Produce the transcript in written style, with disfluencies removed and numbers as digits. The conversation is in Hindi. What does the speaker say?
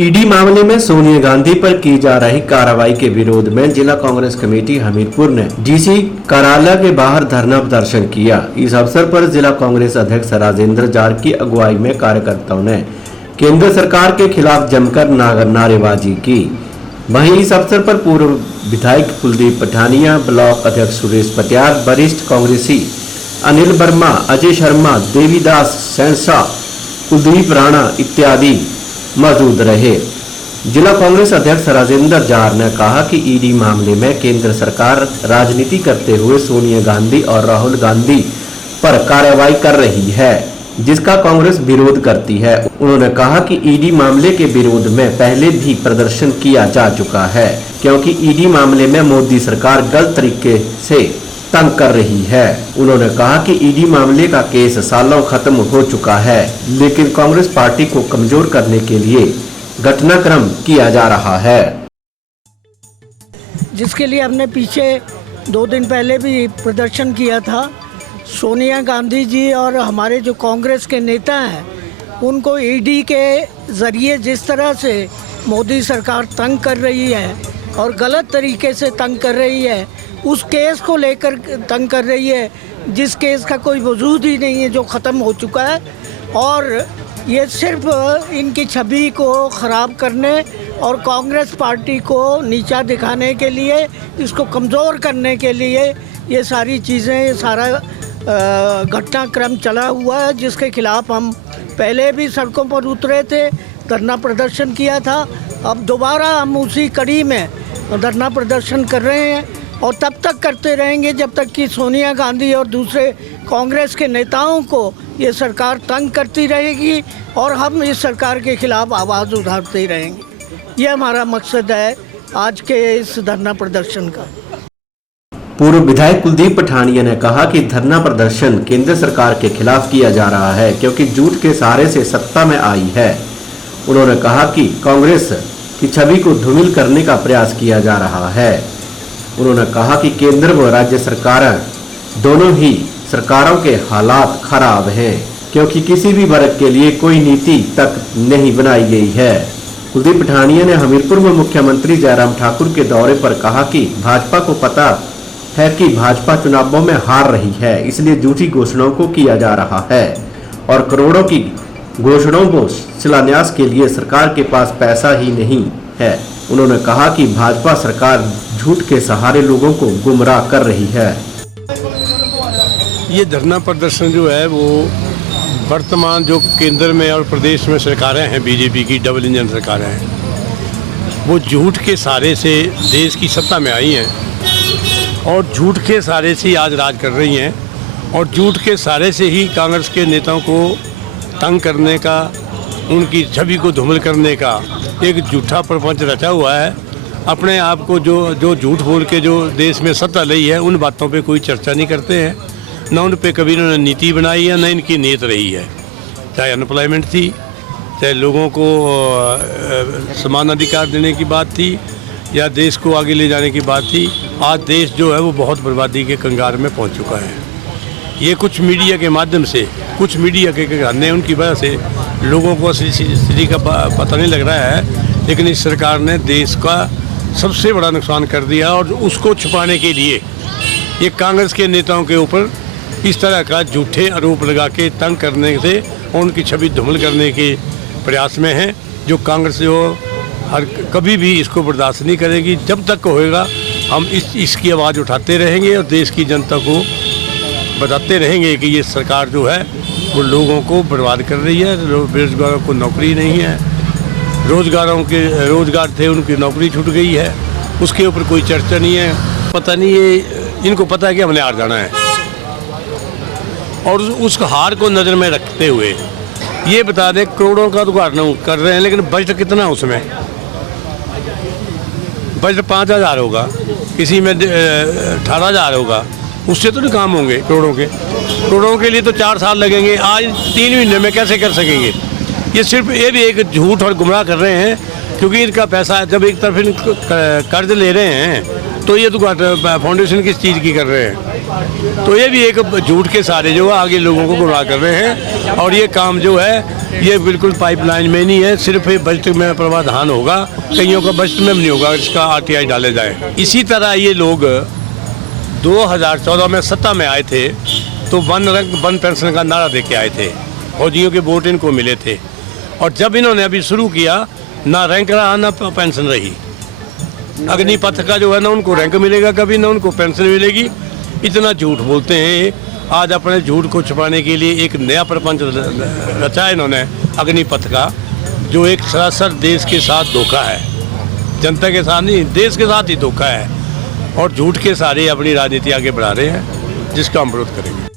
ईडी मामले में सोनिया गांधी पर की जा रही कार्रवाई के विरोध में जिला कांग्रेस कमेटी हमीरपुर ने डीसी कार्यालय के बाहर धरना प्रदर्शन किया। इस अवसर पर जिला कांग्रेस अध्यक्ष राजेंद्र जार की अगुवाई में कार्यकर्ताओं ने केंद्र सरकार के खिलाफ जमकर नारेबाजी की। वहीं इस अवसर पर पूर्व विधायक कुलदीप पठानिया, ब्लॉक अध्यक्ष सुरेश पटियाल, वरिष्ठ कांग्रेसी अनिल वर्मा, अजय शर्मा, देवीदास सेंसा, कुलदीप राणा इत्यादि मौजूद रहे। जिला कांग्रेस अध्यक्ष राजेंद्र जार ने कहा कि ईडी मामले में केंद्र सरकार राजनीति करते हुए सोनिया गांधी और राहुल गांधी पर कार्रवाई कर रही है, जिसका कांग्रेस विरोध करती है। उन्होंने कहा कि ईडी मामले के विरोध में पहले भी प्रदर्शन किया जा चुका है, क्योंकि ईडी मामले में मोदी सरकार गलत तरीके से तंग कर रही है। उन्होंने कहा कि ईडी मामले का केस सालों खत्म हो चुका है, लेकिन कांग्रेस पार्टी को कमजोर करने के लिए घटनाक्रम किया जा रहा है, जिसके लिए हमने पीछे 2 दिन पहले भी प्रदर्शन किया था। सोनिया गांधी जी और हमारे जो कांग्रेस के नेता हैं, उनको ईडी के ज़रिए जिस तरह से मोदी सरकार तंग कर रही है और गलत तरीके से तंग कर रही है, उस केस को लेकर तंग कर रही है, जिस केस का कोई वजूद ही नहीं है, जो ख़त्म हो चुका है। और ये सिर्फ इनकी छवि को ख़राब करने और कांग्रेस पार्टी को नीचा दिखाने के लिए, इसको कमज़ोर करने के लिए ये सारी चीज़ें, ये सारा घटनाक्रम चला हुआ है, जिसके खिलाफ हम पहले भी सड़कों पर उतरे थे, धरना प्रदर्शन किया था। अब दोबारा हम उसी कड़ी में धरना प्रदर्शन कर रहे हैं और तब तक करते रहेंगे जब तक कि सोनिया गांधी और दूसरे कांग्रेस के नेताओं को ये सरकार तंग करती रहेगी और हम इस सरकार के खिलाफ आवाज़ उठाते रहेंगे। ये हमारा मकसद है आज के इस धरना प्रदर्शन का। पूर्व विधायक कुलदीप पठानिया ने कहा कि धरना प्रदर्शन केंद्र सरकार के खिलाफ किया जा रहा है, क्योंकि झूठ के सहारे से सत्ता में आई है। उन्होंने कहा कि कांग्रेस की छवि को धूमिल करने का प्रयास किया जा रहा है। उन्होंने कहा कि केंद्र व राज्य सरकारें दोनों ही सरकारों के हालात खराब हैं, क्योंकि किसी भी वर्ग के लिए कोई नीति तक नहीं बनाई गई है। कुलदीप पठानिया ने हमीरपुर में मुख्यमंत्री जयराम ठाकुर के दौरे पर कहा कि भाजपा को पता है कि भाजपा चुनावों में हार रही है, इसलिए झूठी घोषणाओं को किया जा रहा है और करोड़ों की घोषणाओं को शिलान्यास के लिए सरकार के पास पैसा ही नहीं है। उन्होंने कहा कि भाजपा सरकार झूठ के सहारे लोगों को गुमराह कर रही है। ये धरना प्रदर्शन जो है वो वर्तमान जो केंद्र में और प्रदेश में सरकारें हैं, बीजेपी की डबल इंजन सरकारें हैं, वो झूठ के सहारे से देश की सत्ता में आई हैं और झूठ के सहारे से आज राज कर रही हैं और झूठ के सहारे से ही कांग्रेस के नेताओं को तंग करने का, उनकी छवि को धूमिल करने का एक झूठा प्रपंच रचा हुआ है। अपने आप को जो झूठ बोल के जो देश में सत्ता ली है, उन बातों पे कोई चर्चा नहीं करते हैं, न उन पे कभी इन्होंने नीति बनाई है, न इनकी नीयत रही है। चाहे अनएम्प्लॉयमेंट थी, चाहे लोगों को समान अधिकार देने की बात थी, या देश को आगे ले जाने की बात थी। आज देश जो है वो बहुत बर्बादी के कंगार में पहुंच चुका है। ये कुछ मीडिया के माध्यम से, कुछ मीडिया के घराने, उनकी वजह से लोगों को असली स्थिति का पता नहीं लग रहा है, लेकिन इस सरकार ने देश का सबसे बड़ा नुकसान कर दिया और उसको छुपाने के लिए ये कांग्रेस के नेताओं के ऊपर इस तरह का झूठे आरोप लगा के तंग करने से और उनकी छवि धूमिल करने के प्रयास में हैं, जो कांग्रेस जो हर कभी भी इसको बर्दाश्त नहीं करेगी। जब तक होएगा हम इसकी आवाज़ उठाते रहेंगे और देश की जनता को बताते रहेंगे कि ये सरकार जो है वो लोगों को बर्बाद कर रही है। बेरोजगारों को नौकरी नहीं है, रोजगार थे उनकी नौकरी छूट गई है, उसके ऊपर कोई चर्चा नहीं है। पता नहीं, ये इनको पता है कि हमने हार जाना है और उस हार को नज़र में रखते हुए ये बता दें करोड़ों का उद्घाटन कर रहे हैं, लेकिन बजट कितना उसमें? बजट 5,000 होगा, किसी में 18,000 होगा, उससे तो नहीं काम होंगे करोड़ों के लिए तो 4 साल लगेंगे। आज 3 महीने में कैसे कर सकेंगे? ये सिर्फ ये भी एक झूठ और गुमराह कर रहे हैं, क्योंकि इनका पैसा जब एक तरफ कर्ज ले रहे हैं तो ये तो फाउंडेशन किस चीज़ की कर रहे हैं? तो ये भी एक झूठ के सहारे जो है आगे लोगों को गुमराह कर रहे हैं। और ये काम जो है ये बिल्कुल पाइपलाइन में नहीं है, सिर्फ ये बजट में प्रावधान होगा, कईयों का बजट में भी नहीं होगा इसका RTI डाले जाए। इसी तरह ये लोग 2014 में सत्ता में आए थे तो वन रंग वन पेंशन का नारा दे के आए थे, फौजियों के वोट इनको मिले थे। और जब इन्होंने अभी शुरू किया ना रैंक रहा ना पेंशन रही। अग्निपथ का जो है ना उनको रैंक मिलेगा कभी, ना उनको पेंशन मिलेगी। इतना झूठ बोलते हैं। आज अपने झूठ को छुपाने के लिए एक नया प्रपंच रचा है इन्होंने अग्निपथ का, जो एक सरासर देश के साथ धोखा है, जनता के साथ नहीं देश के साथ ही धोखा है। और झूठ के सहारे अपनी राजनीति आगे बढ़ा रहे हैं, जिसका हम विरोध करेंगे।